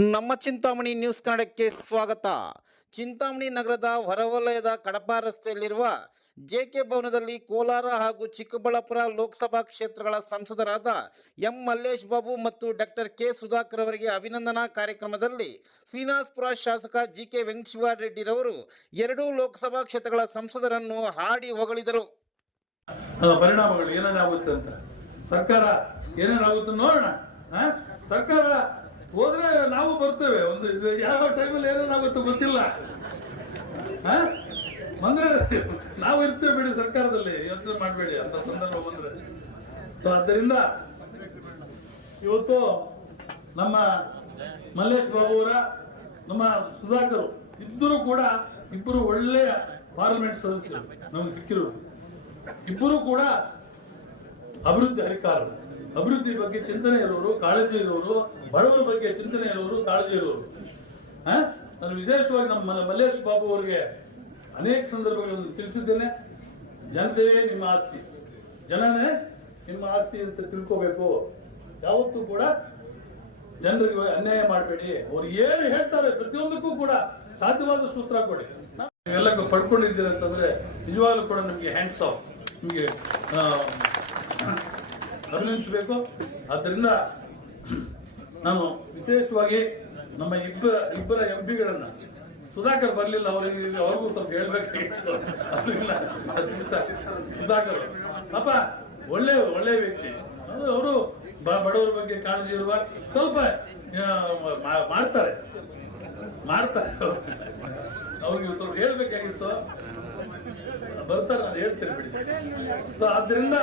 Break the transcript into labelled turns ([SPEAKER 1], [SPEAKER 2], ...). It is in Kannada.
[SPEAKER 1] ನಮ್ಮ ಚಿಂತಾಮಣಿ ನ್ಯೂಸ್ ಕನ್ನಡಕ್ಕೆ ಸ್ವಾಗತ. ಚಿಂತಾಮಣಿ ನಗರದ ಹೊರವಲಯದ ಕಡಪ ರಸ್ತೆಯಲ್ಲಿರುವ ಜೆಕೆ ಭವನದಲ್ಲಿ ಕೋಲಾರ ಹಾಗೂ ಚಿಕ್ಕಬಳ್ಳಾಪುರ ಲೋಕಸಭಾ ಕ್ಷೇತ್ರಗಳ ಸಂಸದರಾದ ಎಂ ಮಲ್ಲೇಶ್ ಬಾಬು ಮತ್ತು ಡಾಕ್ಟರ್ ಕೆ ಸುಧಾಕರ್ ಅವರಿಗೆ ಅಭಿನಂದನಾ ಕಾರ್ಯಕ್ರಮದಲ್ಲಿ ಶ್ರೀನಿವಾಸಪುರ ಶಾಸಕ ಜಿ ಕೆ ವೆಂಕಟೇಶ್ವರ ರೆಡ್ಡಿರವರು ಎರಡೂ ಲೋಕಸಭಾ ಕ್ಷೇತ್ರಗಳ ಸಂಸದರನ್ನು ಹಾಡಿ ಹೊಗಳಿದರು.
[SPEAKER 2] ಪರಿಣಾಮಗಳು ಏನೇನಾಗುತ್ತೆ ಅಂತ? ಸರ್ಕಾರ ಏನೇನಾಗುತ್ತೆ ನೋಡೋಣ ಸರ್ಕಾರ ಹೋದ್ರೆ ನಾವು ಬರ್ತೇವೆ. ಒಂದು ಯಾವ ಟೈಮಲ್ಲಿ ಏನೇನಾಗುತ್ತೆ ಗೊತ್ತಿಲ್ಲ? ಬಂದ್ರೆ ನಾವು ಇರ್ತೇವೆ ಬಿಡಿ ಸರ್ಕಾರದಲ್ಲಿ. ಯೋಚನೆ ಮಾಡಬೇಡಿ, ಅಂತ ಸಂದರ್ಭ ಬಂದ್ರೆ. ಸೊ ಆದ್ದರಿಂದ ಇವತ್ತು ನಮ್ಮ ಮಲ್ಲೇಶ್ ಬಾಬು ನಮ್ಮ ಸುಧಾಕರ್ ಇಬ್ಬರು ಕೂಡ ಇಬ್ಬರು ಒಳ್ಳೆಯ ಪಾರ್ಲಿಮೆಂಟ್ ಸದಸ್ಯರು ನಮಗೆ ಸಿಕ್ಕಿರೋರು. ಇಬ್ಬರು ಕೂಡ ಅಭಿವೃದ್ಧಿ ಅಧಿಕಾರರು ಅಭಿವೃದ್ಧಿ ಬಗ್ಗೆ ಚಿಂತನೆ ಇರೋರು, ಕಾಳಜಿ ಇರೋರು, ಬಡವರ ಬಗ್ಗೆ ಚಿಂತನೆ ಇರೋರು, ಕಾಳಜಿ ಇರೋರು? ನಾನು ವಿಶೇಷವಾಗಿ ನಮ್ಮ ಮಲ್ಲ- ಮಲ್ಲೇಶ್ ಬಾಬು ಅವರಿಗೆ ಅನೇಕ ಸಂದರ್ಭಗಳನ್ನು ತಿಳಿಸಿದ್ದೇನೆ. ಜನತೆಯೇ ನಿಮ್ಮ ಆಸ್ತಿ. ಜನನೇ ನಿಮ್ಮ ಆಸ್ತಿ ಅಂತ ತಿಳ್ಕೋಬೇಕು. ಯಾವತ್ತೂ ಕೂಡ ಜನರಿಗೆ ಅನ್ಯಾಯ ಮಾಡಬೇಡಿ. ಅವ್ರು ಏನು ಹೇಳ್ತಾರೆ ಪ್ರತಿಯೊಂದಕ್ಕೂ ಕೂಡ ಸಾಧ್ಯವಾದಷ್ಟು ಸೂತ್ರ ಕೊಡಿ. ಎಲ್ಲ ಪಡ್ಕೊಂಡಿದ್ದೀರ ಅಂತಂದ್ರೆ ನಿಜವಾಗ್ಲೂ ಕೂಡ ನಿಮಗೆ ಹ್ಯಾಂಡ್ಸ್ ಆಫ್ ನಿಮಗೆ ಅಭಿನಂದಿಸಬೇಕು ಆದ್ದರಿಂದ ನಾನು ವಿಶೇಷವಾಗಿ ನಮ್ಮ ಇಬ್ಬರ ಇಬ್ಬರ ಎಂ ಪಿಗಳನ್ನ ಸುಧಾಕರ್ ಬರ್ಲಿಲ್ಲ ಅವ್ರಿಗೆ ಅವ್ರಿಗೂ ಸ್ವಲ್ಪ ಹೇಳ್ಬೇಕಾಗಿತ್ತು. ಅವ್ರಿಗಿಲ್ಲ ಸುಧಾಕರ್ ಅಪ್ಪ ಒಳ್ಳೆ ಒಳ್ಳೆ ವ್ಯಕ್ತಿ. ಅವರು ಬಡವರ ಬಗ್ಗೆ ಕಾಳಜಿ ಇರುವ ಸ್ವಲ್ಪ ಮಾಡ್ತಾರೆ. ಮಾಡ್ತಾರೆ ಅವ್ರಿಗೆ ಸ್ವಲ್ಪ ಹೇಳ್ಬೇಕಾಗಿತ್ತು. ಬರ್ತಾರೆ ಹೇಳ್ತೇನೆ ಬಿಡಿ. ಸೊ ಆದ್ರಿಂದ